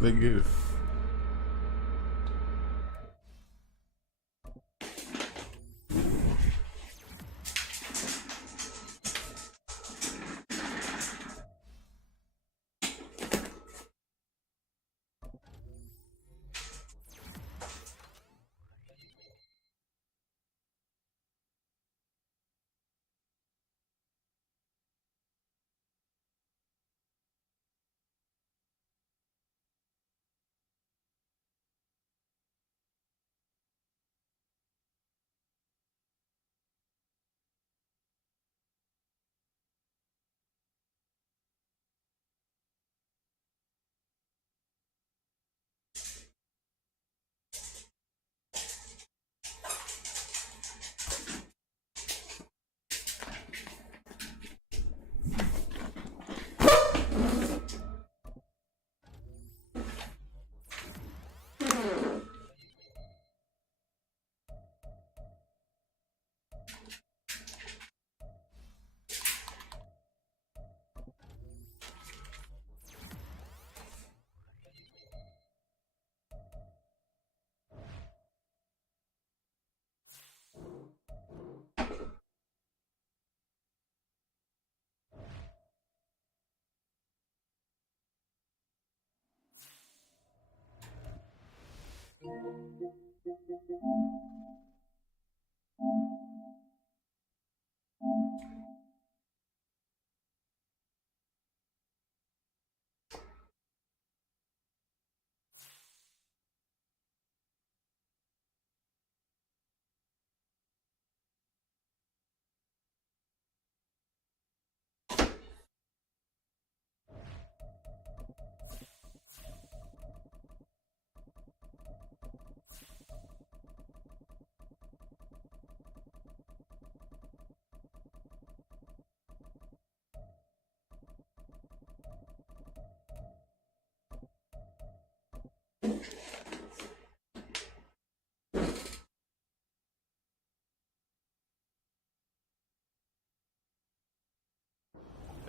They get it.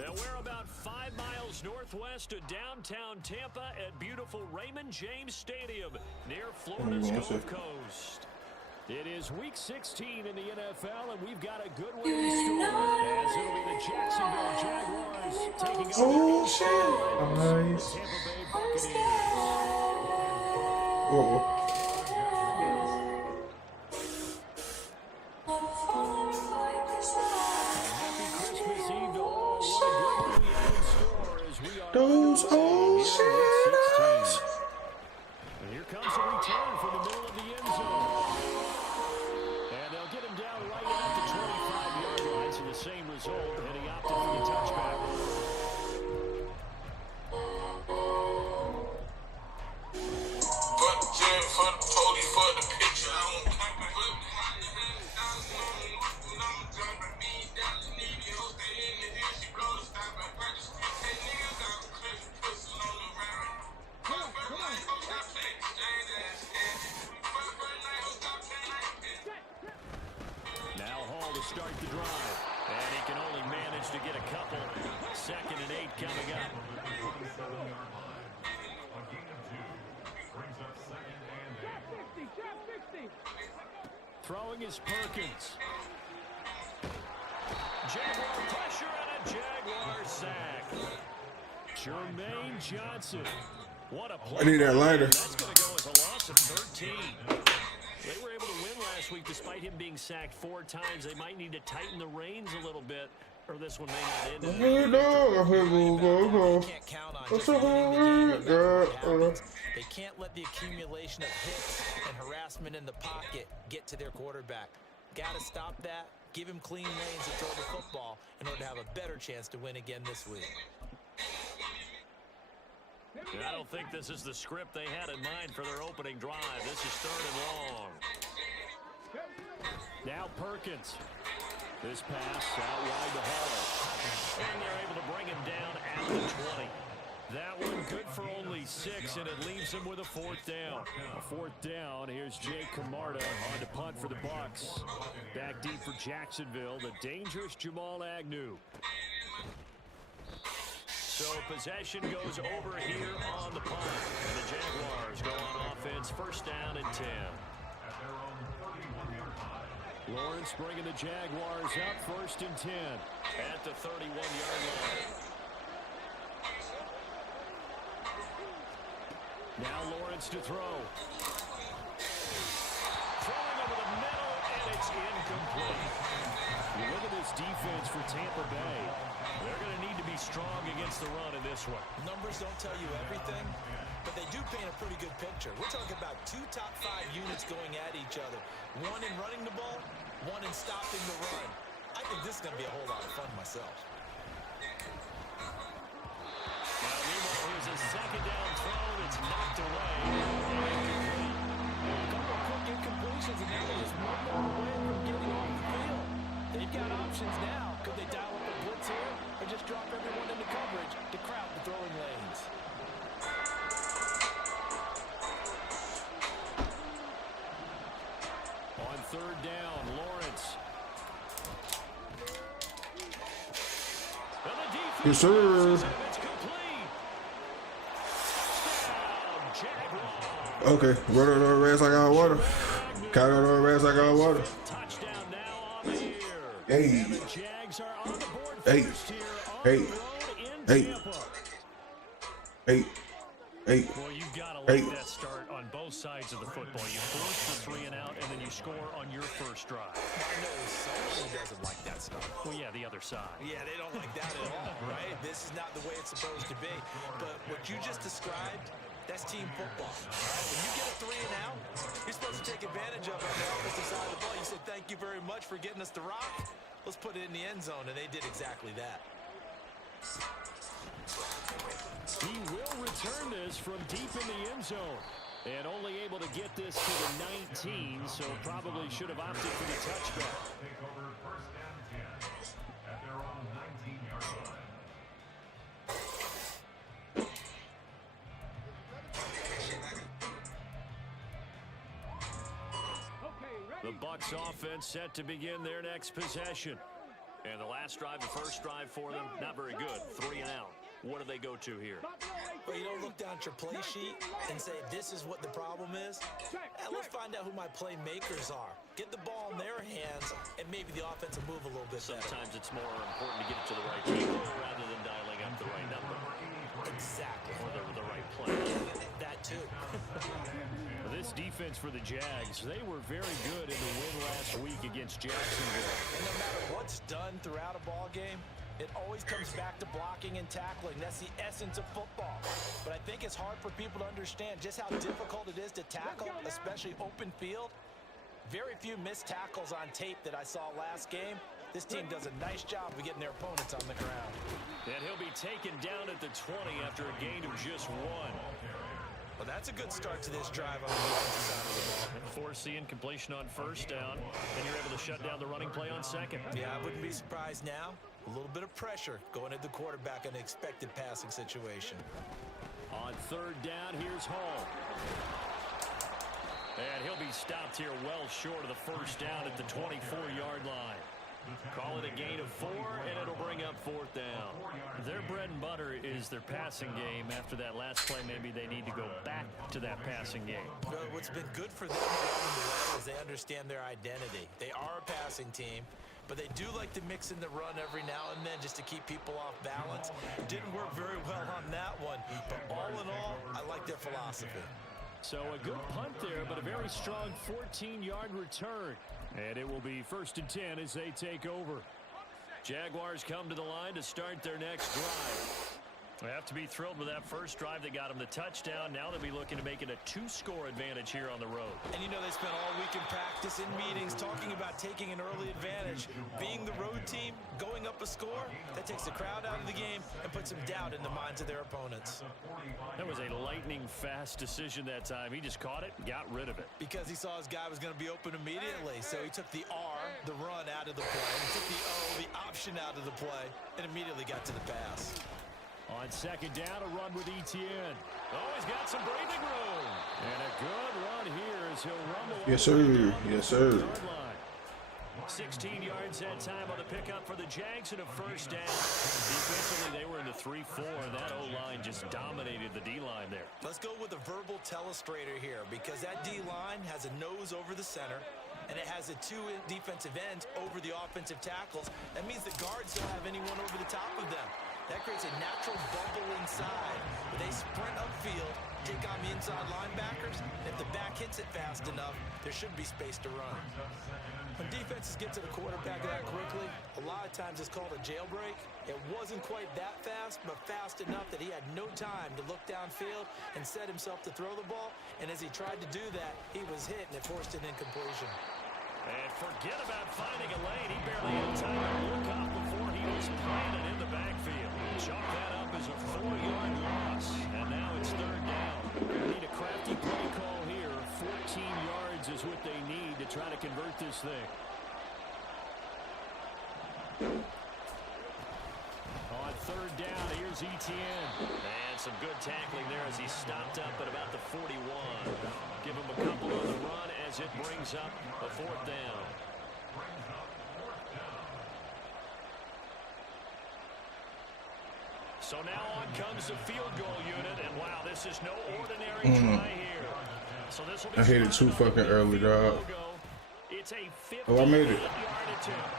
And we're about 5 miles northwest of downtown Tampa at beautiful Raymond James Stadium near Florida's Gulf Coast. It is Week 16 in the NFL, and we've got a good one in store as it'll be the Jacksonville Jaguars taking on the Nice. Tampa Bay Buccaneers. Oh. Those old shadows. And here comes a return from the middle of the end zone. And they'll get him down right at the 25-yard line. So the same result, and he opted for the touchback. For the gym, for the pony, for the picture. Start the drive, and he can only manage to get a couple. 2nd and 8 coming up. Throwing is Perkins. Jaguar pressure and a Jaguar sack. Jermaine Johnson. What a play. I need that lighter. That's going to go as a loss of 13. They were able to win last week despite him being sacked 4 times. They might need to tighten the reins a little bit, or this one may not end. They can't count on just winning the game no matter what happens. They can't let the accumulation of hits and harassment in the pocket get to their quarterback. Got to stop that, give him clean lanes to throw the football in order to have a better chance to win again this week. I don't think this is the script they had in mind for their opening drive. This is 3rd and long. Now Perkins. This pass out wide to Hall. And they're able to bring him down at the 20. That one good for only 6, and it leaves him with a 4th down. A 4th down. Here's Jay Camarda on to punt for the Bucs. Back deep for Jacksonville, the dangerous Jamal Agnew. So possession goes over here on the punt. And the Jaguars go on offense, first down and 10. Lawrence bringing the Jaguars up, first and 10 at the 31-yard line. Now Lawrence to throw. Throwing over the middle, and it's incomplete. You look at this defense for Tampa Bay. They're going to need to be strong against the run in this one. Numbers don't tell you everything, but they do paint a pretty good picture. We're talking about 2 top 5 units going at each other. One in running the ball, one in stopping the run. I think this is going to be a whole lot of fun myself. Now, meanwhile, here's a second down throw that's knocked away. A couple of quick incompletions, and now they're just one more away from getting off the field. They've got options now. Could they dial up a blitz here or just drop everyone into coverage to crowd the throwing lanes? On third down, Lawrence. And the defense Yes, sir. it's complete. Touchdown, Jaguars. Okay, run on the rest, I got water. Count on the rest, I got water. Touchdown now on the year. Hey, The Jags are on the board hey, first here on hey, the road in hey, Tampa. hey, hey, Well, you've got to hey. like that start on both sides of the football. You force the 3 and out, and then you score on your first drive. I know someone doesn't like that stuff. Well, yeah, the other side. Yeah, they don't like that at all, right? This is not the way it's supposed to be. But what you just described, that's team football. All right? When you get a 3 and out, you're supposed to take advantage of it on the offensive side of the ball. You said, thank you very much for getting us the rock. Let's put it in the end zone, and they did exactly that. He will return this from deep in the end zone. And only able to get this to the 19, so probably should have opted for the touchback. Take over first down 10 at their own 19-yard line. The Bucs offense set to begin their next possession. And the last drive, the first drive for them, not very good. 3 and out. What do they go to here? Well, you don't look down at your play sheet and say, this is what the problem is. Let's find out who my playmakers are. Get the ball in their hands, and maybe the offense will move a little bit better. Sometimes it's more important to get it to the right people rather than dialing up the right number. Exactly. Or the right play. That too. This defense for the Jags, they were very good in the win last week against Jacksonville. And no matter what's done throughout a ball game, it always comes back to blocking and tackling. That's the essence of football. But I think it's hard for people to understand just how difficult it is to tackle, especially open field. Very few missed tackles on tape that I saw last game. This team does a nice job of getting their opponents on the ground. And he'll be taken down at the 20 after a gain of just 1. Well, that's a good start to this drive on the offensive side of the ball. Force the incompletion on first down, and you're able to shut down the running play on second. Yeah, I wouldn't be surprised now. A little bit of pressure going at the quarterback in an expected passing situation. On third down, here's Hall. And he'll be stopped here well short of the first down at the 24-yard line. Call it a gain of 4, and it'll bring up fourth down. Their bread and butter is their passing game. After that last play, maybe they need to go back to that passing game. Well, what's been good for them along the way is they understand their identity. They are a passing team, but they do like to mix in the run every now and then just to keep people off balance. Didn't work very well on that one, but all in all, I like their philosophy. So a good punt there, but a very strong 14-yard return. And it will be first and 10 as they take over. Jaguars come to the line to start their next drive. They have to be thrilled with that first drive that got them the touchdown. Now they'll be looking to make it a 2-score advantage here on the road. And you know they spent all week in practice, in meetings, talking about taking an early advantage. Being the road team, going up a score, that takes the crowd out of the game and puts some doubt in the minds of their opponents. That was a lightning-fast decision that time. He just caught it and got rid of it. Because he saw his guy was going to be open immediately. So he took the R, the run, out of the play. He took the O, the option, out of the play, and immediately got to the pass. On second down, a run with Etienne. Oh, he's got some breathing room. And a good run here as he'll rumble. Yes, sir. Yes, sir. 16 yards that time on the pickup for the Jags and a first down. Defensively, they were in the 3-4, and that O-line just dominated the D-line there. Let's go with a verbal telestrator here because that D-line has a nose over the center, and it has a 2 defensive ends over the offensive tackles. That means the guards don't have anyone over the top of them. That creates a natural bubble inside. They sprint upfield, take on the inside linebackers. If the back hits it fast enough, there should be space to run. When defenses get to the quarterback that quickly, a lot of times it's called a jailbreak. It wasn't quite that fast, but fast enough that he had no time to look downfield and set himself to throw the ball. And as he tried to do that, he was hit, and it forced an incompletion. And forget about finding a lane. He barely had time to look up before he was planted in the backfield. Chalk that up as a 4-yard loss. And now it's third down. They need a crafty play call here. 14 yards is what they need to try to convert this thing. On third down, here's Etienne. And some good tackling there as he stopped up at about the 41. Give him a couple on the run as it brings up a fourth down. So now on comes the field goal unit, and wow, this is no ordinary try here. So this will be I hit it too fucking early, dog. It's a 58-yard Oh, I made it. attempt.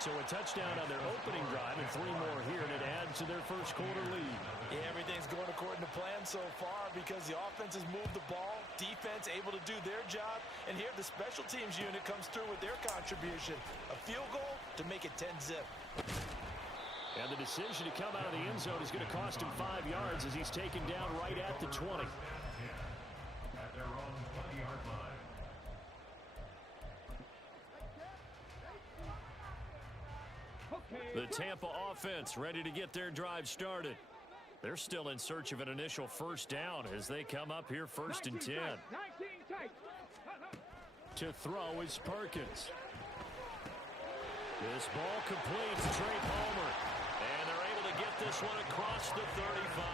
So a touchdown on their opening drive and 3 more here, and it adds to their first quarter lead. Yeah, everything's going according to plan so far because the offense has moved the ball, defense able to do their job, and here the special teams unit comes through with their contribution. A field goal to make it 10-zip. And the decision to come out of the end zone is going to cost him 5 yards as he's taken down right at the 20. At their own 20-yard line. The Tampa offense ready to get their drive started. They're still in search of an initial first down as they come up here first and 10. To throw is Perkins. This ball complete to Trey Palmer. And they're able to get this one across the 35.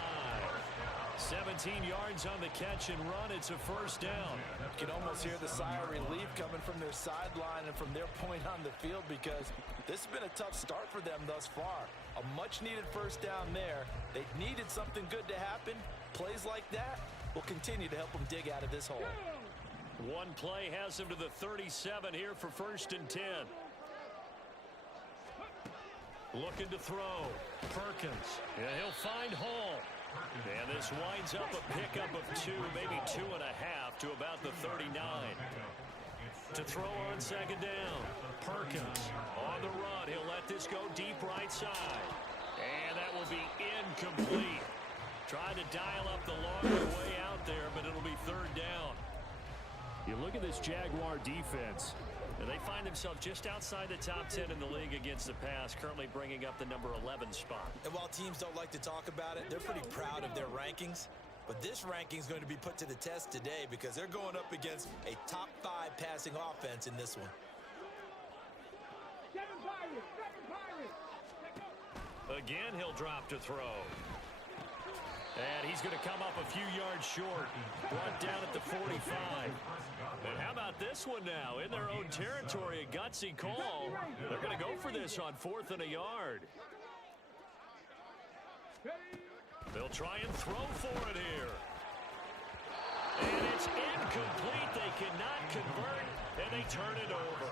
17 yards on the catch and run. It's a first down. You can almost hear the sigh of relief coming from their sideline and from their point on the field because this has been a tough start for them thus far. A much-needed first down there. They needed something good to happen. Plays like that will continue to help them dig out of this hole. One play has him to the 37 here for first and 10. Looking to throw. Perkins. Yeah, he'll find Hall. And this winds up a pickup of 2, maybe 2.5 to about the 39. To throw on second down. Perkins on the run. He'll let this go deep right side. And that will be incomplete. Trying to dial up the longer way out there, but it'll be third down. You look at this Jaguar defense, and they find themselves just outside the top 10 in the league against the pass, currently bringing up the number 11 spot. And while teams don't like to talk about it, they're pretty proud of their rankings. But this ranking is going to be put to the test today because they're going up against a top 5 passing offense in this one. Again, he'll drop to throw. And he's going to come up a few yards short. Brought down at the 45. And how about this one now? In their own territory, a gutsy call. They're going to go for this on 4th and a yard. They'll try and throw for it here. And it's incomplete. They cannot convert, and they turn it over.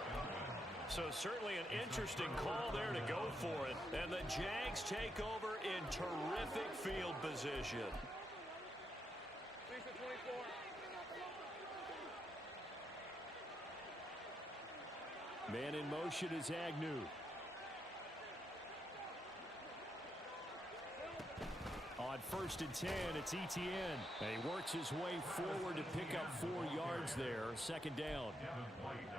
So certainly an interesting call there to go for it. And the Jags take over in terrific field position. Man in motion is Agnew. On 1st and 10, it's Etienne. And he works his way forward to pick up 4 yards there. Second down.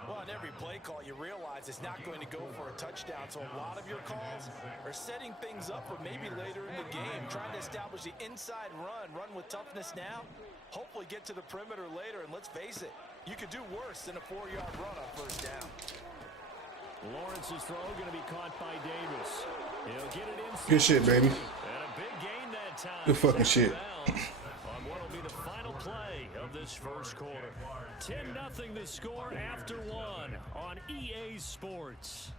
Well, on every play call, you realize it's not going to go for a touchdown. So a lot of your calls are setting things up for maybe later in the game, trying to establish the inside run with toughness now, hopefully get to the perimeter later. And let's face it, you could do worse than a 4-yard run on first down. Lawrence's throw going to be caught by Davis. He'll get it inside. Good shit, baby. And a big gain that time. Good fucking shit. On what will be the final play of this first quarter. 10-0 the score after one on EA Sports.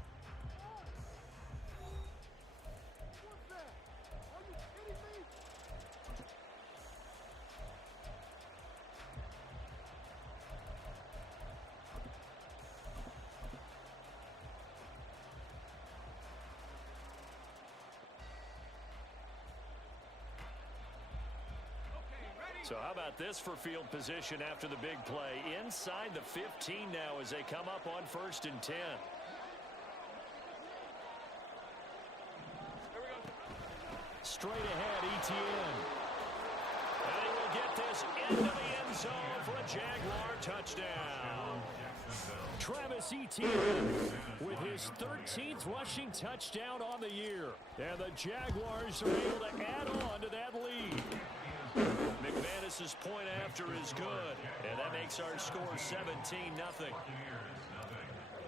So how about this for field position after the big play? Inside the 15 now as they come up on 1st and 10. Straight ahead, Etienne. And he will get this into the end zone for a Jaguar touchdown. Travis Etienne with his 13th rushing touchdown on the year. And the Jaguars are able to add on to that lead. McManus's point after is good, and that makes our score 17-0.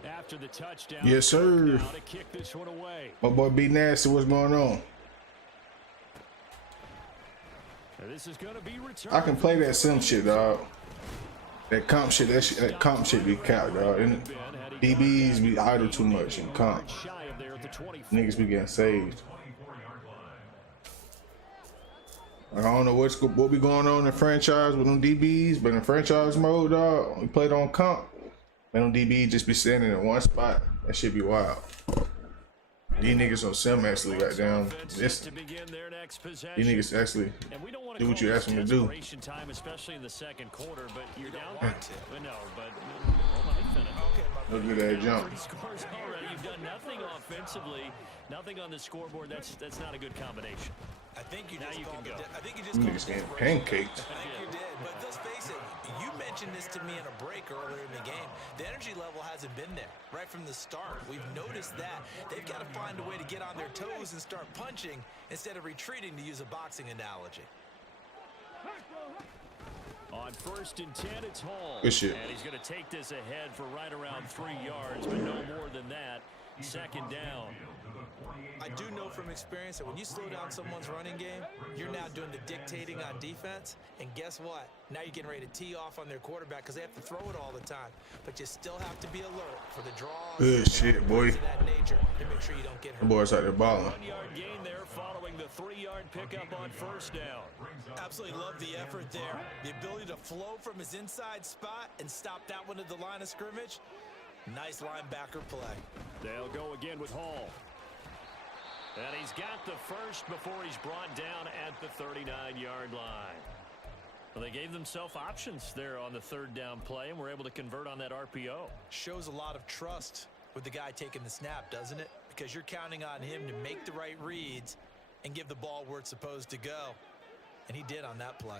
After the touchdown, yes, sir. To kick this one away. My boy B Nasty, what's going on? This is going to be returned. I can play that sim shit, dog. That comp shit, that comp shit be count, dog. And DBs be idle too much in comp. Niggas be getting saved. I don't know what be going on in franchise with them DBs, but in franchise mode, dog, we played on comp. Man, them DBs just be standing in one spot. That shit be wild. These niggas on sim actually got down. These niggas actually do what you ask them to do. Especially in the second quarter, but you're down. Look at that jump. You've done nothing offensively, nothing on the scoreboard. That's not a good combination. I think you just called it. I think you just niggas getting pancaked. I think you did, but let's face it. You mentioned this to me in a break earlier in the game. The energy level hasn't been there right from the start. We've noticed that. They've got to find a way to get on their toes and start punching instead of retreating, to use a boxing analogy. On 1st and 10, it's Hall. Good shit. And he's going to take this ahead for right around 3 yards, but no more than that. 2nd down. I do know from experience that when you slow down someone's running game, you're now doing the dictating on defense. And guess what? Now you're getting ready to tee off on their quarterback because they have to throw it all the time. But you still have to be alert for the draws. Good shit, boy. That nature to make sure you don't get hurt. The boys out there balling. 1-yard gain there following the 3-yard pickup on 1st down. Absolutely love the effort there. The ability to flow from his inside spot and stop that one at the line of scrimmage. Nice linebacker play. They'll go again with Hall. And he's got the first before he's brought down at the 39-yard line. Well, they gave themselves options there on the 3rd down play and were able to convert on that RPO. Shows a lot of trust with the guy taking the snap, doesn't it? Because you're counting on him to make the right reads and give the ball where it's supposed to go. And he did on that play.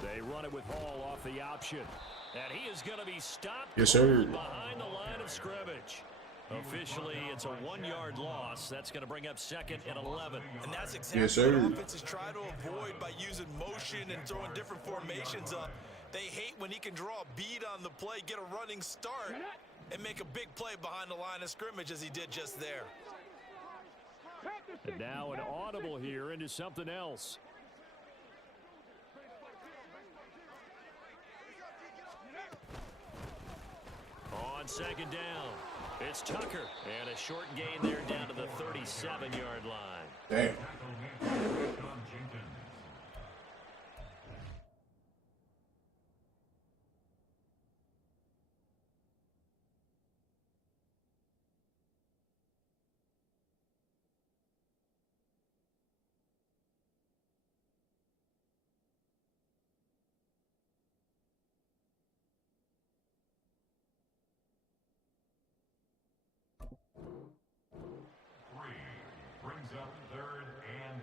They run it with Hall off the option. And he is going to be stopped yes, sir. Behind the line of scrimmage. Officially, it's a 1-yard loss. That's going to bring up 2nd and 11. And that's exactly yes, sir. what offenses try to avoid by using motion and throwing different formations up. They hate when he can draw a bead on the play, get a running start, and make a big play behind the line of scrimmage as he did just there. And now an audible here into something else. On 2nd down, it's Tucker. And a short gain there down to the 37-yard line. Damn. Brings up 3rd and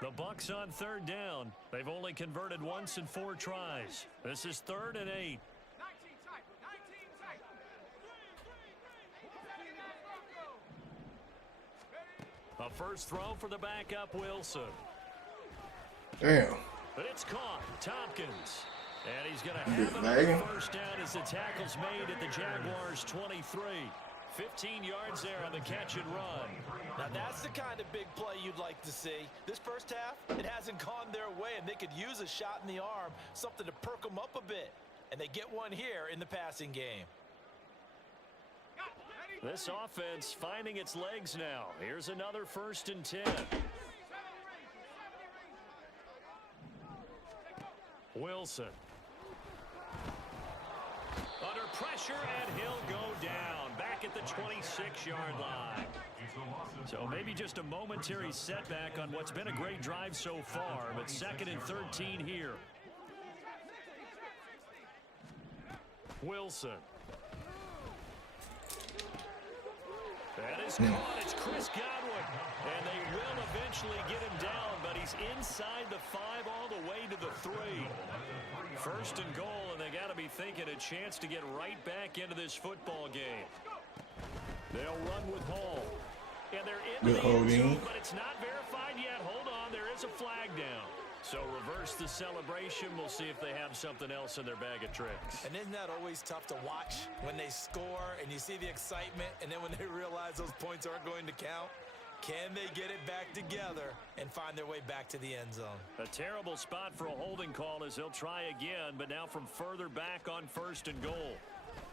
8. The Bucs on 3rd down. They've only converted once in 4 tries. This is 3rd and 8. A first throw for the backup Wilson. Damn. But it's caught. Tompkins. And he's going to I'm have just another lagging. first down as the tackle's made at the Jaguars' 23. 15 yards there on the catch and run. Now that's the kind of big play you'd like to see. This first half, it hasn't gone their way, and they could use a shot in the arm, something to perk them up a bit. And they get one here in the passing game. This offense finding its legs now. Here's another 1st and 10. Wilson. Under pressure, and he'll go down. Back at the 26-yard line. So maybe just a momentary setback on what's been a great drive so far, but 2nd and 13 here. Wilson. That is caught. It's Chris Godwin. And they will eventually get him down, but he's inside the 5 all the way to the 3. 1st and goal, and they got to be thinking a chance to get right back into this football game. They'll run with Hall. And they're in the end zone, but it's not verified yet. Hold on, there is a flag down. So reverse the celebration. We'll see if they have something else in their bag of tricks. And isn't that always tough to watch when they score and you see the excitement, and then when they realize those points aren't going to count? Can they get it back together and find their way back to the end zone? A terrible spot for a holding call as they'll try again, but now from further back on 1st and goal.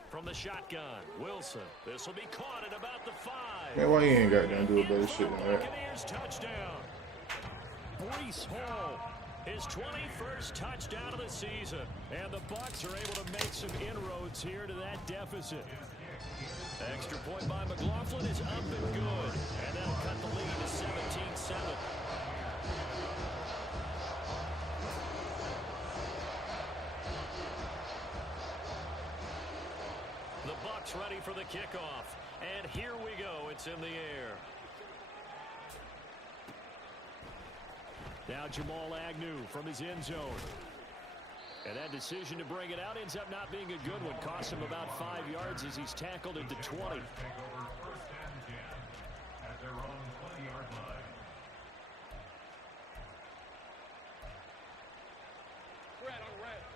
From the shotgun, Wilson. This will be caught at about the 5. Man, why you ain't got to do a better shit than that? Buccaneers touchdown. Breece Hall, his 21st touchdown of the season. And the Bucs are able to make some inroads here to that deficit. Extra point by McLaughlin is up and good. And that'll cut the lead to 17-7. The Bucs ready for the kickoff. And here we go. It's in the air. Now Jamal Agnew from his end zone. And that decision to bring it out ends up not being a good one. Cost him about 5 yards as he's tackled into 20. Take over 1st and 10 at their own 20-yard line.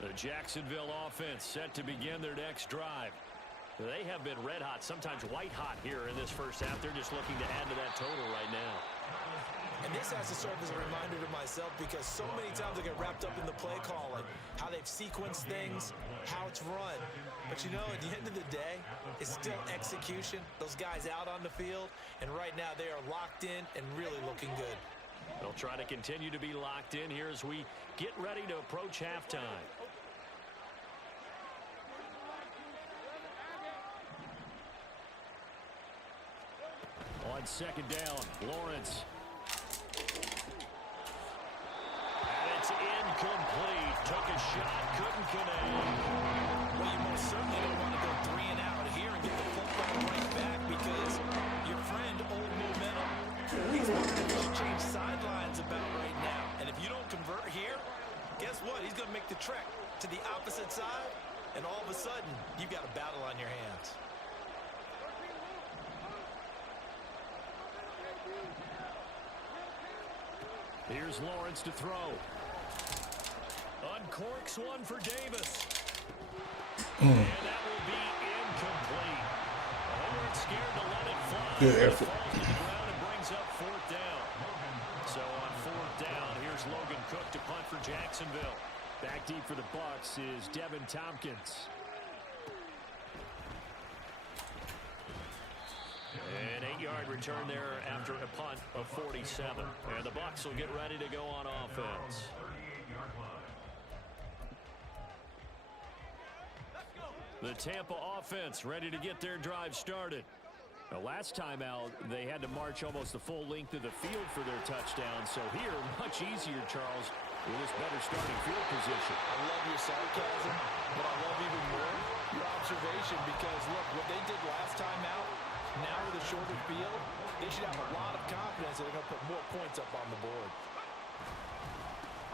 The Jacksonville offense set to begin their next drive. They have been red hot, sometimes white hot here in this first half. They're just looking to add to that total right now. And this has to serve as a reminder to myself, because so many times I get wrapped up in the play calling, how they've sequenced things, how it's run. But you know, at the end of the day, it's still execution. Those guys out on the field, and right now they are locked in and really looking good. They'll try to continue to be locked in here as we get ready to approach halftime. On 2nd down, Lawrence. And it's incomplete. Took a shot, couldn't connect. Well, you most certainly don't want to go 3 and out here and get the football right back, because your friend, Old Momentum, he's wanting to change sidelines about right now. And if you don't convert here, guess what? He's going to make the trek to the opposite side, and all of a sudden, you've got a battle on your hands. Here's Lawrence to throw. Uncorks one for Davis. And that will be incomplete. They weren't scared to let it fly. Good effort. It falls to the ground and brings up 4th down. So on 4th down, here's Logan Cook to punt for Jacksonville. Back deep for the Bucs is Devin Tompkins. An 8-yard return there after a punt of 47. And the Bucs will get ready to go on offense. The Tampa offense ready to get their drive started. Now, last time out, they had to march almost the full length of the field for their touchdown. So here, much easier, Charles, with this better starting field position. I love your sarcasm, but I love even more your observation, because, look, what they did last time out, now with a shorter field, they should have a lot of confidence that they're going to put more points up on the board.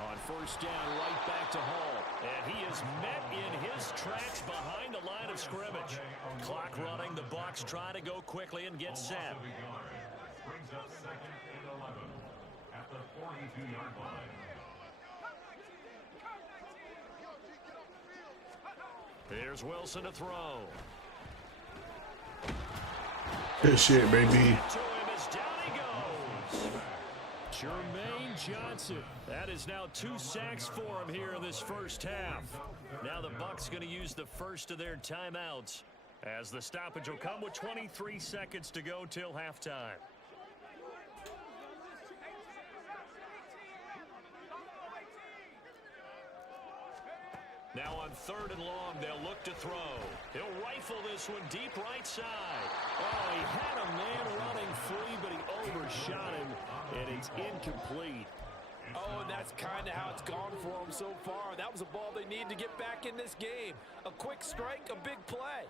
On 1st down, right back to Hall. And he is met in his tracks behind the line of scrimmage. Clock running. The Bucs try to go quickly and get set. Brings up 2nd and 11 at the 42-yard line. Here's Wilson to throw. Good shit, baby. To him as down he goes. Jermaine Johnson. That is now 2 sacks for him here in this first half. Now the Bucs going to use the first of their timeouts as the stoppage will come with 23 seconds to go till halftime. Now on 3rd and long, they'll look to throw. He'll rifle this one deep right side. Oh, he had a man running free, but he overshot him, and it's incomplete. Oh, and that's kind of how it's gone for them so far. That was a ball they need to get back in this game. A quick strike, a big play.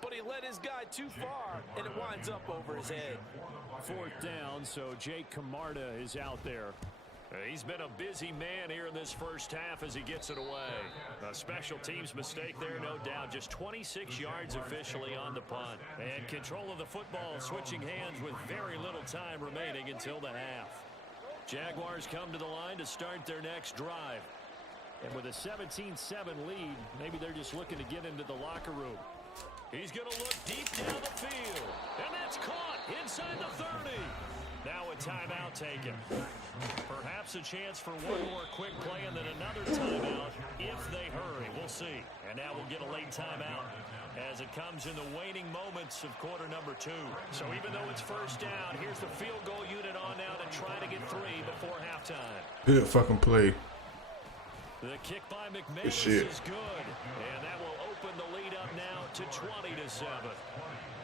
But he led his guy too far, and it winds up over his head. 4th down, so Jake Camarda is out there. He's been a busy man here in this first half as he gets it away. A special teams mistake there, no doubt. Just 26 yards officially on the punt. And control of the football switching hands with very little time remaining until the half. Jaguars come to the line to start their next drive. And with a 17-7 lead, maybe they're just looking to get into the locker room. He's going to look deep down the field. And that's caught inside the 30. Now a timeout taken. Perhaps a chance for one more quick play and then another timeout if they hurry. We'll see. And now we'll get a late timeout as it comes in the waning moments of quarter number 2. So even though it's first down, here's the field goal unit on now to try to get 3 before halftime. Good fucking play. The kick by McManus is good. And that will open the lead up now to 20-7.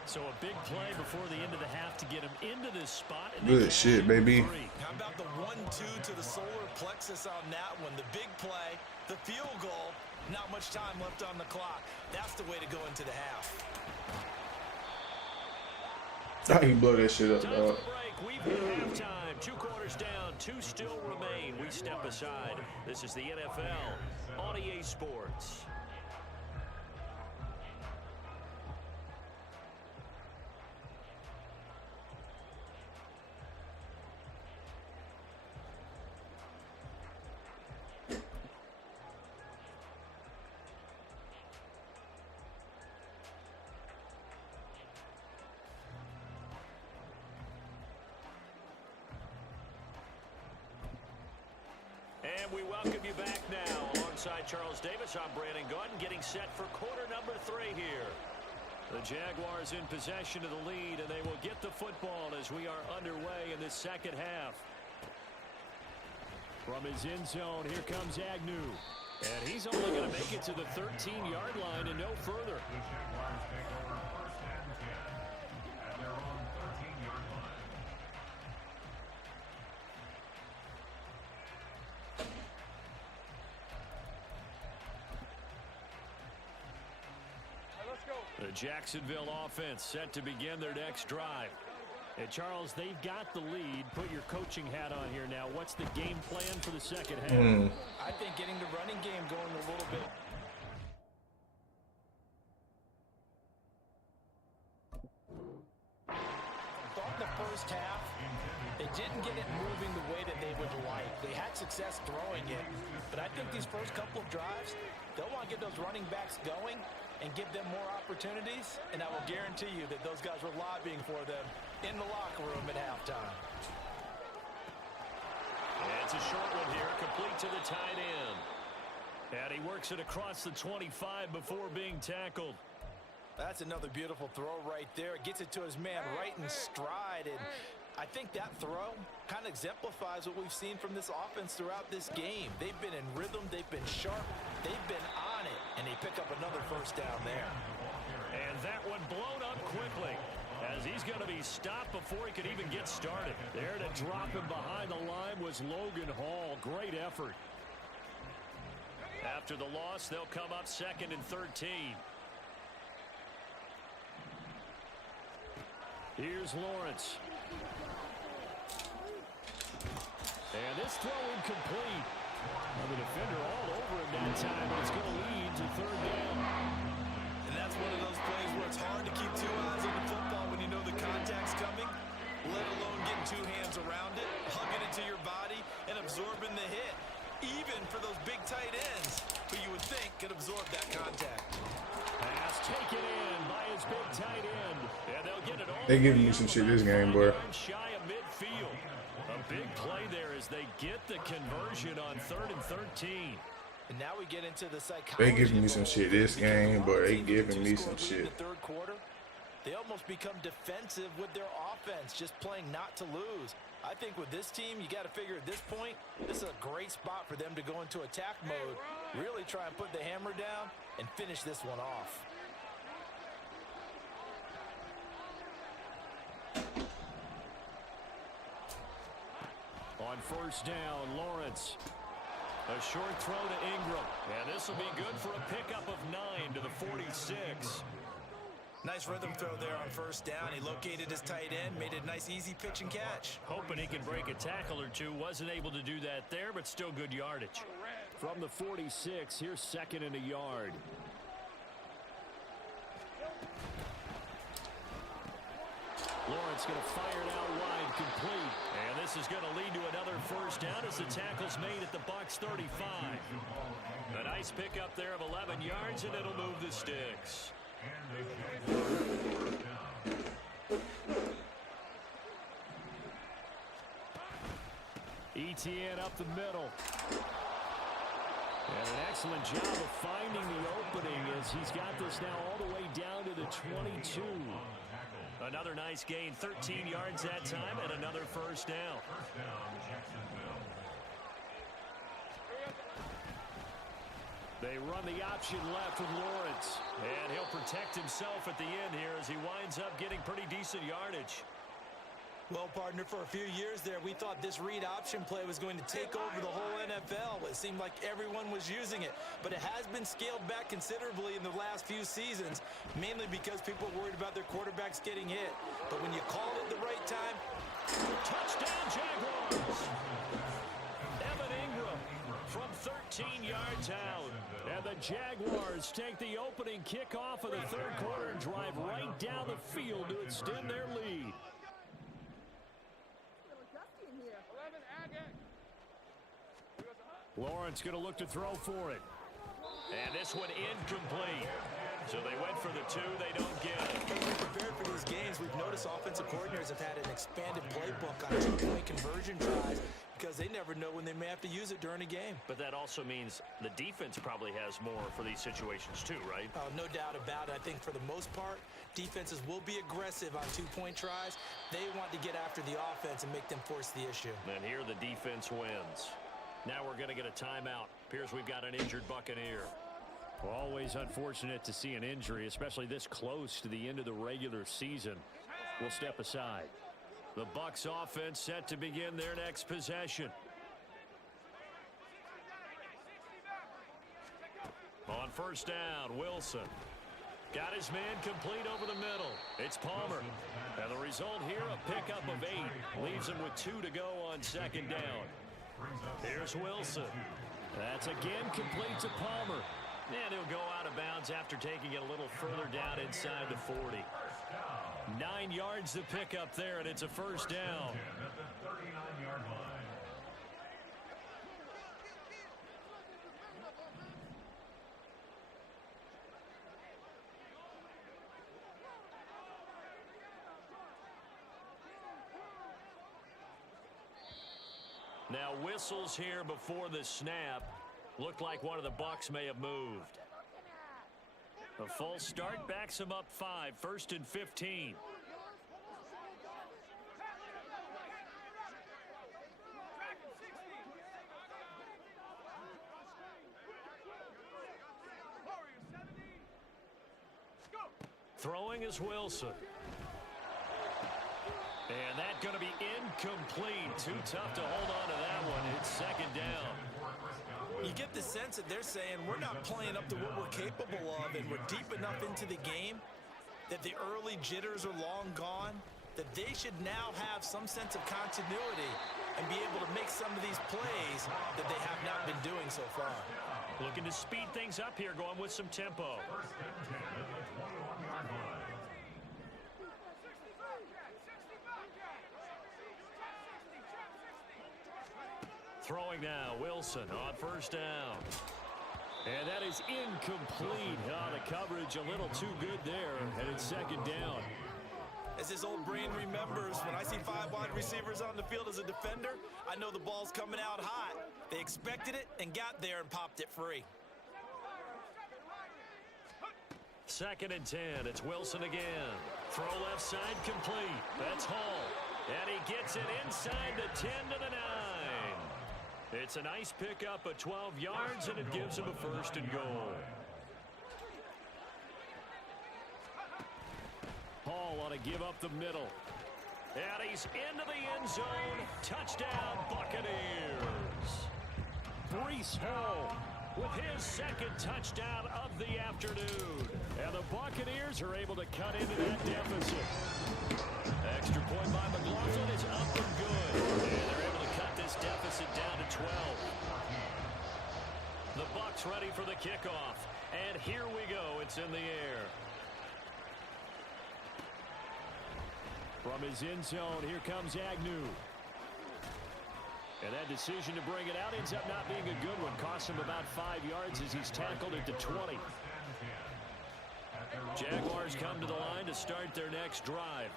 So a big play before the end of the half to get him into this spot. Good shit, baby. How about the 1-2 to the solar plexus on that one? The big play, the field goal, not much time left on the clock. That's the way to go into the half. I can blow that shit up, Time dog. for a break. We've hit halftime. 2 quarters down, 2 still remain. We step aside. This is the NFL on EA Sports. And we welcome you back now. Alongside Charles Davis, I'm Brandon Gordon, getting set for quarter number 3 here. The Jaguars in possession of the lead, and they will get the football as we are underway in this second half. From his end zone, here comes Agnew. And he's only going to make it to the 13-yard line and no further. The Jaguars take over 1st and 10 at their own 13-yard line. The Jacksonville offense set to begin their next drive. And Charles, they've got the lead. Put your coaching hat on here now. What's the game plan for the second half? I think getting the running game going a little bit. I thought the first half, they didn't get it moving the way that they would like. They had success throwing it. But I think these first couple of drives, they'll want to get those running backs going and give them more opportunities, and I will guarantee you that those guys were lobbying for them in the locker room at halftime. And it's a short one here, complete to the tight end. And he works it across the 25 before being tackled. That's another beautiful throw right there. Gets it to his man right in stride, and I think that throw kind of exemplifies what we've seen from this offense throughout this game. They've been in rhythm, they've been sharp, they've been on it, and they pick up another first down there. And that one blown up quickly as he's going to be stopped before he could even get started. There to drop him behind the line was Logan Hall. Great effort. After the loss, they'll come up 2nd and 13. Here's Lawrence. And this throw incomplete. Well, the defender all over him that time, but it's going to lead to 3rd down. And that's one of those plays where it's hard to keep 2 eyes on the football when you know the contact's coming, let alone getting 2 hands around it, hugging it to your body, and absorbing the hit. Even for those big tight ends who you would think could absorb that contact. They giving me some shit this game, boy. Shy of midfield. A big play there as they get the conversion on 3rd and 13. And now we get into the psychology. They giving me some shit this game, but they giving me some shit. The third quarter, they almost become defensive with their offense, just playing not to lose. I think with this team, you got to figure at this point, this is a great spot for them to go into attack mode, really try and put the hammer down and finish this one off. On 1st down, Lawrence. A short throw to Ingram. And this will be good for a pickup of 9 to the 46. Nice rhythm throw there on 1st down. He located his tight end, made a nice easy pitch and catch. Hoping he can break a tackle or two. Wasn't able to do that there, but still good yardage. From the 46, here's 2nd and a yard. Lawrence going to fire it out wide, complete. And this is going to lead to another 1st down as the tackle's made at the Bucs 35. A nice pickup there of 11 yards, and it'll move the sticks. ETN up the middle. And an excellent job of finding the opening as he's got this now all the way down to the 22. Another nice gain, 13 yards that time, and another 1st down. They run the option left with Lawrence. And he'll protect himself at the end here as he winds up getting pretty decent yardage. Well, partner, for a few years there, we thought this read option play was going to take over the whole NFL. It seemed like everyone was using it, but it has been scaled back considerably in the last few seasons, mainly because people are worried about their quarterbacks getting hit. But when you call it the right time, touchdown Jaguars! Evan Ingram from 13 yards out. And the Jaguars take the opening kickoff of the 3rd quarter and drive right down the field to extend their lead. Lawrence going to look to throw for it. And this one incomplete. So they went for the 2. They don't get it. As we prepared for these games, we've noticed offensive coordinators have had an expanded playbook on 2-point conversion tries because they never know when they may have to use it during a game. But that also means the defense probably has more for these situations too, right? No doubt about it. I think for the most part, defenses will be aggressive on 2-point tries. They want to get after the offense and make them force the issue. And here the defense wins. Now we're going to get a timeout. Appears we've got an injured Buccaneer. Always unfortunate to see an injury, especially this close to the end of the regular season. We'll step aside. The Bucs offense set to begin their next possession. On 1st down, Wilson. Got his man complete over the middle. It's Palmer. And the result here, a pickup of 8. Leaves him with 2 to go on 2nd down. Here's Wilson. That's again complete to Palmer. And he'll go out of bounds after taking it a little further down inside the 40. 9 yards to pick up there, and it's a 1st down. Now whistles here before the snap. Looked like one of the Bucs may have moved. A false start backs him up 5. 1st and 15. Throwing is Wilson. And that's going to be incomplete. Too tough to hold on to that one. It's 2nd down. You get the sense that they're saying we're not playing up to what we're capable of, and we're deep enough into the game that the early jitters are long gone, that they should now have some sense of continuity and be able to make some of these plays that they have not been doing so far. Looking to speed things up here, going with some tempo. Throwing now, Wilson on 1st down. And that is incomplete. The coverage a little too good there, and it's 2nd down. As his old brain remembers, when I see 5 wide receivers on the field as a defender, I know the ball's coming out hot. They expected it and got there and popped it free. 2nd and 10. It's Wilson again. Throw left side complete. That's Hall. And he gets it inside the 10 to the 9. It's a nice pickup of 12 yards, and it gives him a 1st and goal. Hall ought to give up the middle. And he's into the end zone. Touchdown, Buccaneers. Breece Hall with his 2nd touchdown of the afternoon. And the Buccaneers are able to cut into that deficit. Extra point by McLaughlin is up and good. And they're able to cut this deficit down to 12. The Bucs ready for the kickoff. And here we go. It's in the air. From his end zone, here comes Agnew. And that decision to bring it out ends up not being a good one. Costs him about 5 yards as he's tackled at the 20. Jaguars come to the line to start their next drive.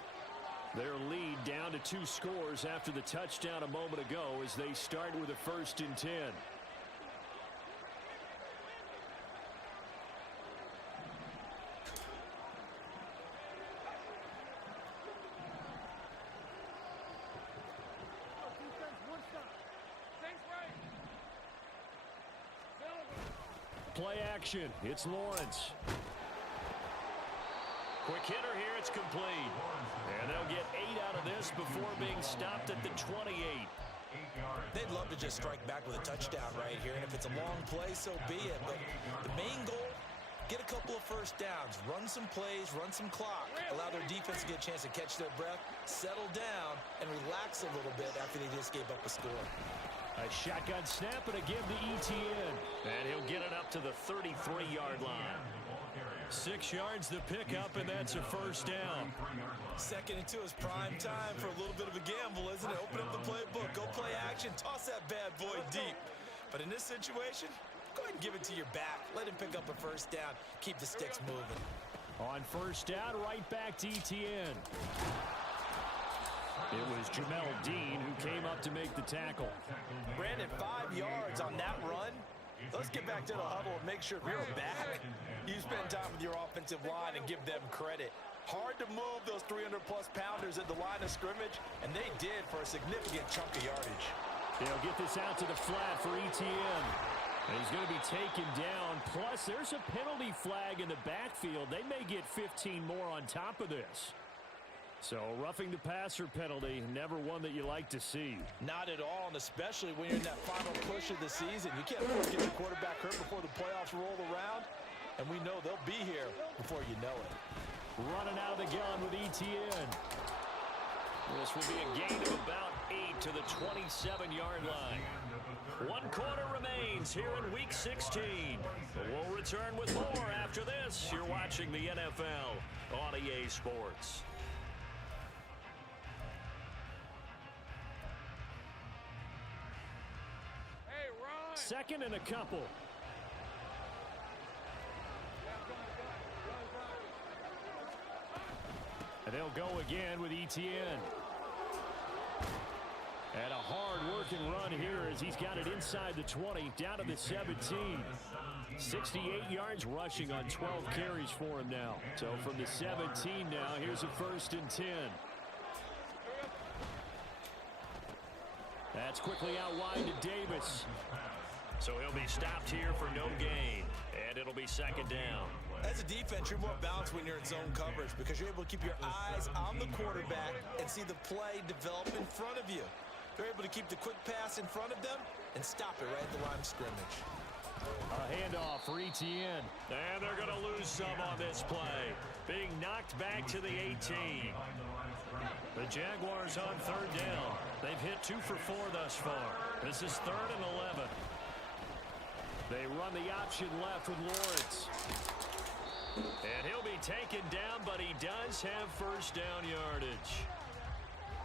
Their lead down to 2 scores after the touchdown a moment ago as they start with a 1st and 10. Play action. It's Lawrence. Quick hitter here. It's complete. And they'll get 8 out of this before being stopped at the 28. They'd love to just strike back with a touchdown right here, and if it's a long play, so be it. But the main goal, get a couple of 1st downs, run some plays, run some clock, allow their defense to get a chance to catch their breath, settle down, and relax a little bit after they just gave up a score. A shotgun snap and a give to ETN. And he'll get it up to the 33-yard line. 6 yards the pickup, and that's a 1st down. 2nd and 2 is prime time for a little bit of a gamble, isn't it? Open up the playbook, go play action, toss that bad boy deep. But in this situation, go ahead and give it to your back. Let him pick up a 1st down. Keep the sticks moving. On 1st down, right back to ETN. It was Jamel Dean who came up to make the tackle. Brandon, 5 yards on that run. Let's get back to the huddle and make sure if you're back, you spend time with your offensive line and give them credit. Hard to move those 300-plus pounders at the line of scrimmage, and they did for a significant chunk of yardage. They'll get this out to the flat for ETN. And he's going to be taken down. Plus, there's a penalty flag in the backfield. They may get 15 more on top of this. So, roughing the passer penalty, never one that you like to see. Not at all, and especially when you're in that final push of the season. You can't afford to get your quarterback hurt before the playoffs roll around, and we know they'll be here before you know it. Running out of the gun with ETN. This will be a gain of about 8 to the 27-yard line. 1 quarter remains here in Week 16. We'll return with more after this. You're watching the NFL on EA Sports. 2nd and a couple. And they'll go again with ETN. And a hard-working run here as he's got it inside the 20, down to the 17. 68 yards rushing on 12 carries for him now. So from the 17 now, here's a 1st and 10. That's quickly out wide to Davis. So he'll be stopped here for no gain. And it'll be 2nd down. As a defense, you're more balanced when you're in zone coverage because you're able to keep your eyes on the quarterback and see the play develop in front of you. They're able to keep the quick pass in front of them and stop it right at the line of scrimmage. A handoff for ETN. And they're going to lose some on this play. Being knocked back to the 18. The Jaguars on 3rd down. They've hit 2 for 4 thus far. This is 3rd and 11. They run the option left with Lawrence. And he'll be taken down, but he does have 1st down yardage.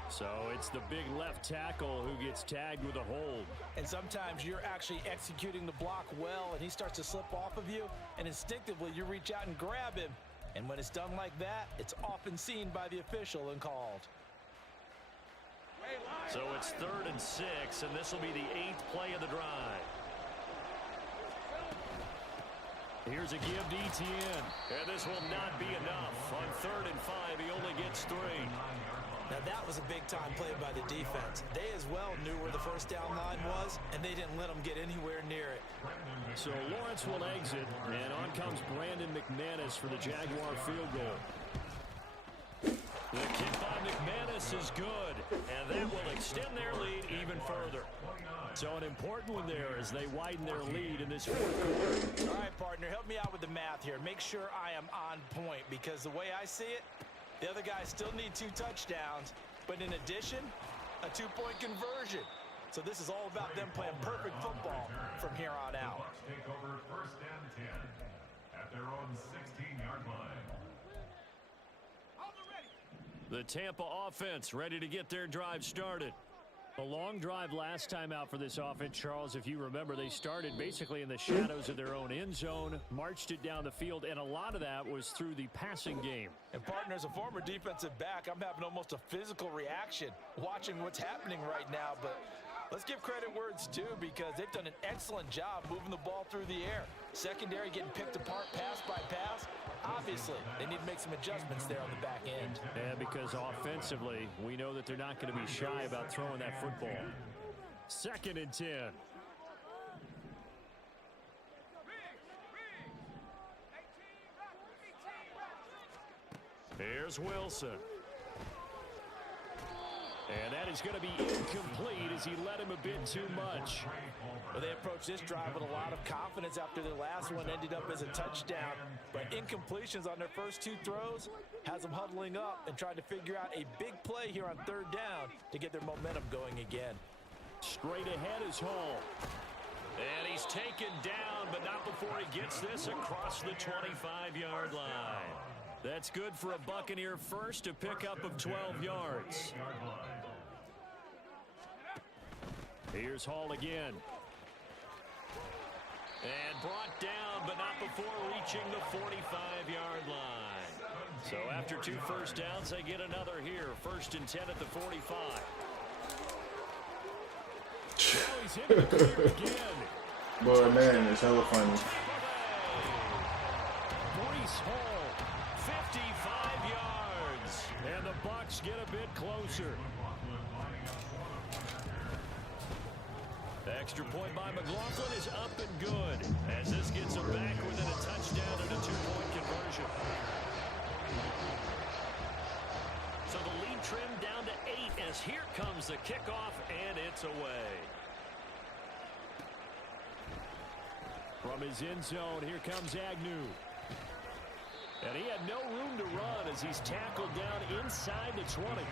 So it's the big left tackle who gets tagged with a hold. And sometimes you're actually executing the block well, and he starts to slip off of you, and instinctively you reach out and grab him, And when it's done like that, it's often seen by the official and called. So it's 3rd and 6, and this will be the 8th play of the drive. Here's a give to Etienne, and this will not be enough. On 3rd and 5, he only gets 3. Now that was a big-time play by the defense. They as well knew where the first down line was, and they didn't let them get anywhere near it. So Lawrence will exit, and on comes Brandon McManus for the Jaguar field goal. The kick by McManus is good, and that will extend their lead even further. So an important one there as they widen their lead in this 4th quarter. All right, partner, help me out with the math here. Make sure I am on point, because the way I see it, the other guys still need 2 touchdowns, but in addition, a 2-point conversion. So this is all about them playing perfect football from here on out. Bucks take over 1st and 10 at their own 16-yard line. The Tampa offense ready to get their drive started. A long drive last time out for this offense, Charles. If you remember, they started basically in the shadows of their own end zone, marched it down the field, and a lot of that was through the passing game. And partner, as a former defensive back, I'm having almost a physical reaction watching what's happening right now. But let's give credit where it's due, because they've done an excellent job moving the ball through the air. Secondary getting picked apart pass by pass. Obviously, they need to make some adjustments there on the back end. And because offensively, we know that they're not going to be shy about throwing that football. 2nd and 10. Here's Wilson. And that is going to be incomplete as he led him a bit too much. Well, they approached this drive with a lot of confidence after their last one ended up as a touchdown. But incompletions on their first 2 throws has them huddling up and trying to figure out a big play here on 3rd down to get their momentum going again. Straight ahead is Hall. And he's taken down, but not before he gets this across the 25-yard line. That's good for a Buccaneer first, a pickup of 12 yards. Here's Hall again. And brought down, but not before reaching the 45-yard line. So after 2 first downs, they get another here. 1st and 10 at the 45. Now he's in the clear again. Boy, man, it's hella funny. Breece Hall, 55 yards. And the Bucks get a bit closer. The extra point by McLaughlin is up and good as this gets them back within a touchdown and a 2-point conversion. So the lead trimmed down to 8 as here comes the kickoff, and it's away. From his end zone, here comes Agnew. And he had no room to run as he's tackled down inside the 20.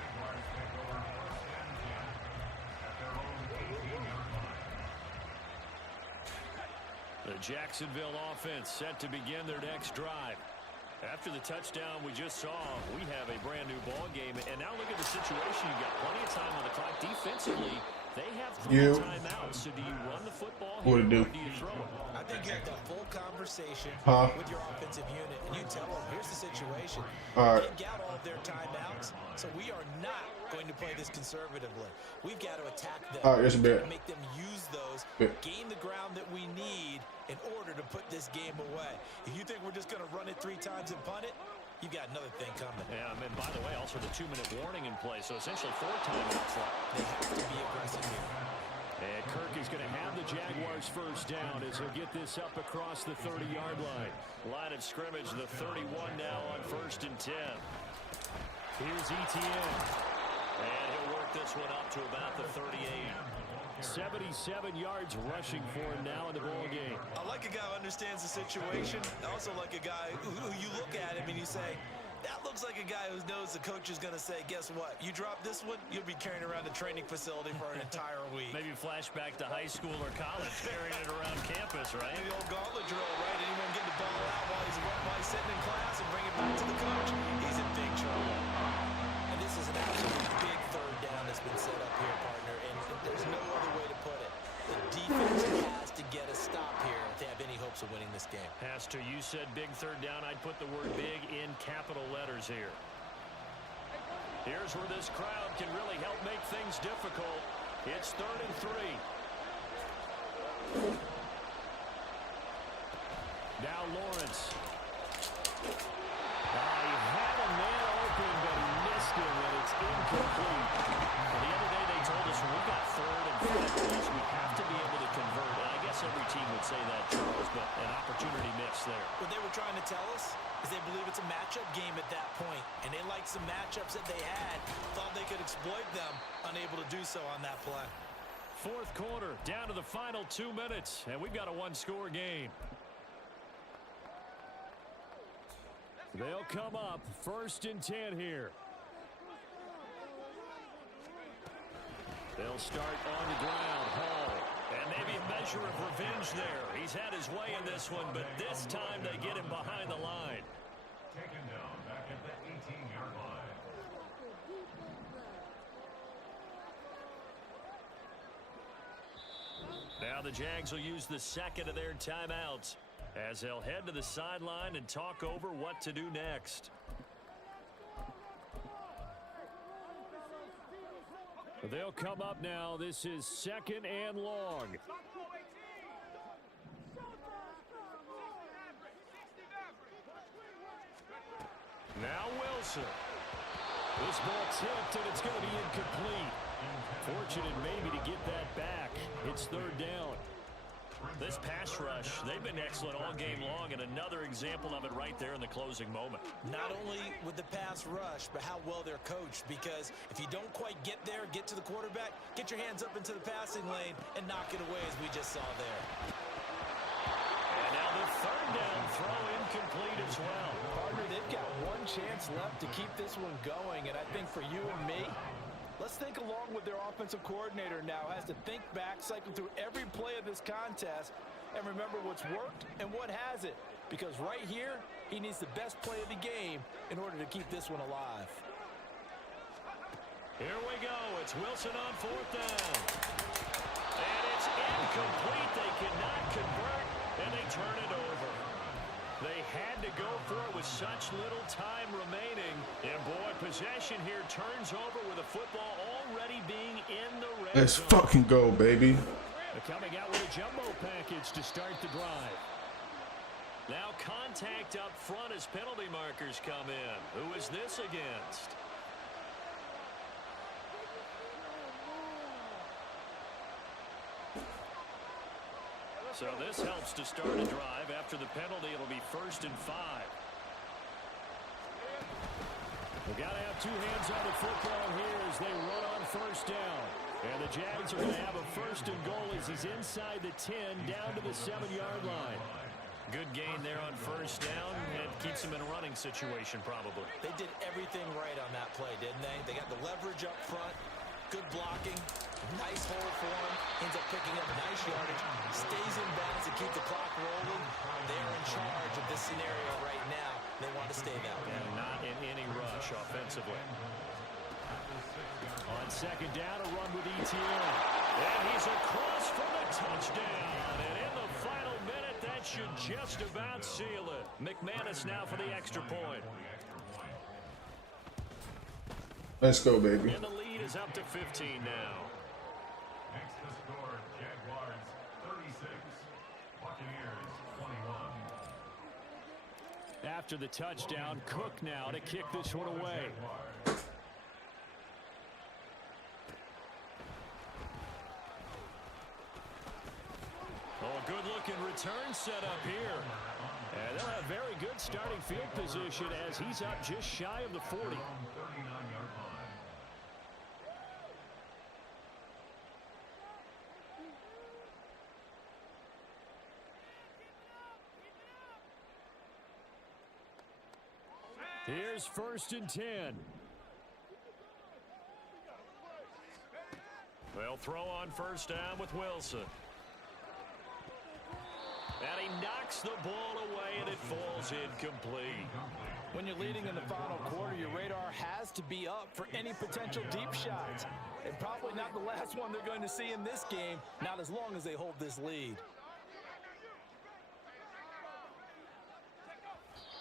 The Jacksonville offense set to begin their next drive. After the touchdown we just saw, we have a brand new ball game. And now look at the situation. You've got plenty of time on the clock. Defensively, they have 3 timeouts. So do you run the football here, or do you throw it? I think you have that full conversation with your offensive unit, and you tell them, here's the situation. They got all of their timeouts, so we are not going to play this conservatively. We've got to attack them and make them use those, gain the ground that we need in order to put this game away. If you think we're just going to run it 3 times and punt it, you've got another thing coming. Yeah, and by the way, also the 2-minute warning in play, so essentially 4 timeouts left. They have to be aggressive here. And Kirk is going to have the Jaguars first down as he'll get this up across the 30-yard line. Line of scrimmage, the 31 now on 1st and 10. Here's Etienne. And he'll work this one up to about the 38. 77 yards rushing for him now in the ball game. I like a guy who understands the situation. I also like a guy who you look at him and you say, that looks like a guy who knows the coach is going to say, guess what? You drop this one, you'll be carrying around the training facility for an entire week. Maybe flashback to high school or college, carrying it around campus, right? The old gauntlet drill, right? Anyone get the ball out while he's sitting in class and bring it back to the coach? He's in big trouble. And this is an absolute big 3rd down that's been set up here, partner, and there's no other way to put it. The defense has to get a stop here if they have any hopes of winning this game. Has Master, you said big third down. I'd put the word big in capital letters here. Here's where this crowd can really help make things difficult. It's 3rd and 3. Now Lawrence. He had a man open, but he missed him, and it's incomplete. The other day they told us when we got 3rd and 5, we have to be able to convert. And I guess every team would say that, Charles, but an opportunity missed there. What they were trying to tell us is they believe it's a matchup game at that point, and they liked some matchups that they had, thought they could exploit them, unable to do so on that play. 4th quarter, down to the final 2 minutes, and we've got a one-score game. They'll come up 1st and 10 here. They'll start on the ground. Hall. And maybe a measure of revenge there. He's had his way in this one, but this time they get him behind the line. Taken down back at the 18-yard line. Now the Jags will use the second of their timeouts as they'll head to the sideline and talk over what to do next. They'll come up now. This is 2nd and long. Now Wilson. This ball tipped, and it's going to be incomplete. Fortunate maybe to get that back. It's 3rd down. This pass rush, they've been excellent all game long, and another example of it right there in the closing moment. Not only with the pass rush, but how well they're coached, because if you don't quite get there, get to the quarterback, get your hands up into the passing lane and knock it away as we just saw there. And now the 3rd down throw incomplete as well. Partner, they've got one chance left to keep this one going, and I think for you and me, let's think along with their offensive coordinator now. Has to think back, cycle through every play of this contest, and remember what's worked and what hasn't. Because right here, he needs the best play of the game in order to keep this one alive. Here we go. It's Wilson on 4th down. And it's incomplete. They cannot convert, and they turn it over. They had to go for it with such little time remaining. And, boy, possession here turns over with the football already being in the red Let's zone. fucking go, baby. They're coming out with a jumbo package to start the drive. Now contact up front as penalty markers come in. Who is this against? So this helps to start a drive. After the penalty, it'll be 1st and 5. We've got to have two hands on the football here as they run on 1st down. And the Jags are going to have a 1st and goal as he's inside the 10 down to the 7-yard line. Good gain there on 1st down. It keeps them in a running situation probably. They did everything right on that play, didn't they? They got the leverage up front, good blocking, nice hole for him, ends up picking up nice yardage, stays in bounds to keep the clock rolling. They're in charge of this scenario right now. They want to stay that way. And not in any rush offensively. On 2nd down, a run with ETN. And he's across for the touchdown. And in the final minute, that should just about seal it. McManus now for the extra point. Let's go, baby. And the lead is up to 15 now. Next to score, Jaguars 36, Buccaneers 21. After the touchdown, Cook now to kick this one away. Oh, good-looking return set up here. And they'll have very good starting field position as he's up just shy of the 40. 39-yard line. Here's 1st and 10. They'll throw on 1st down with Wilson. And he knocks the ball away, and it falls incomplete. When you're leading in the final quarter, your radar has to be up for any potential deep shots. And probably not the last one they're going to see in this game, not as long as they hold this lead.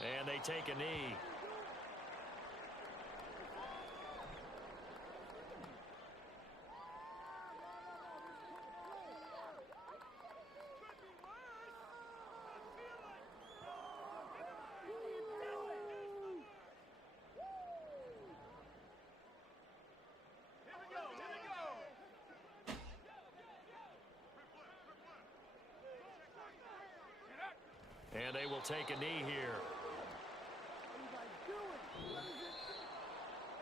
And they take a knee. And they will take a knee here.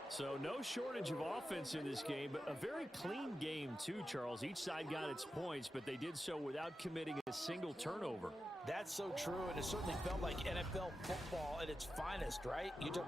So no shortage of offense in this game, but a very clean game too, Charles. Each side got its points, but they did so without committing a single turnover. That's so true, and it certainly felt like NFL football at its finest, right? You took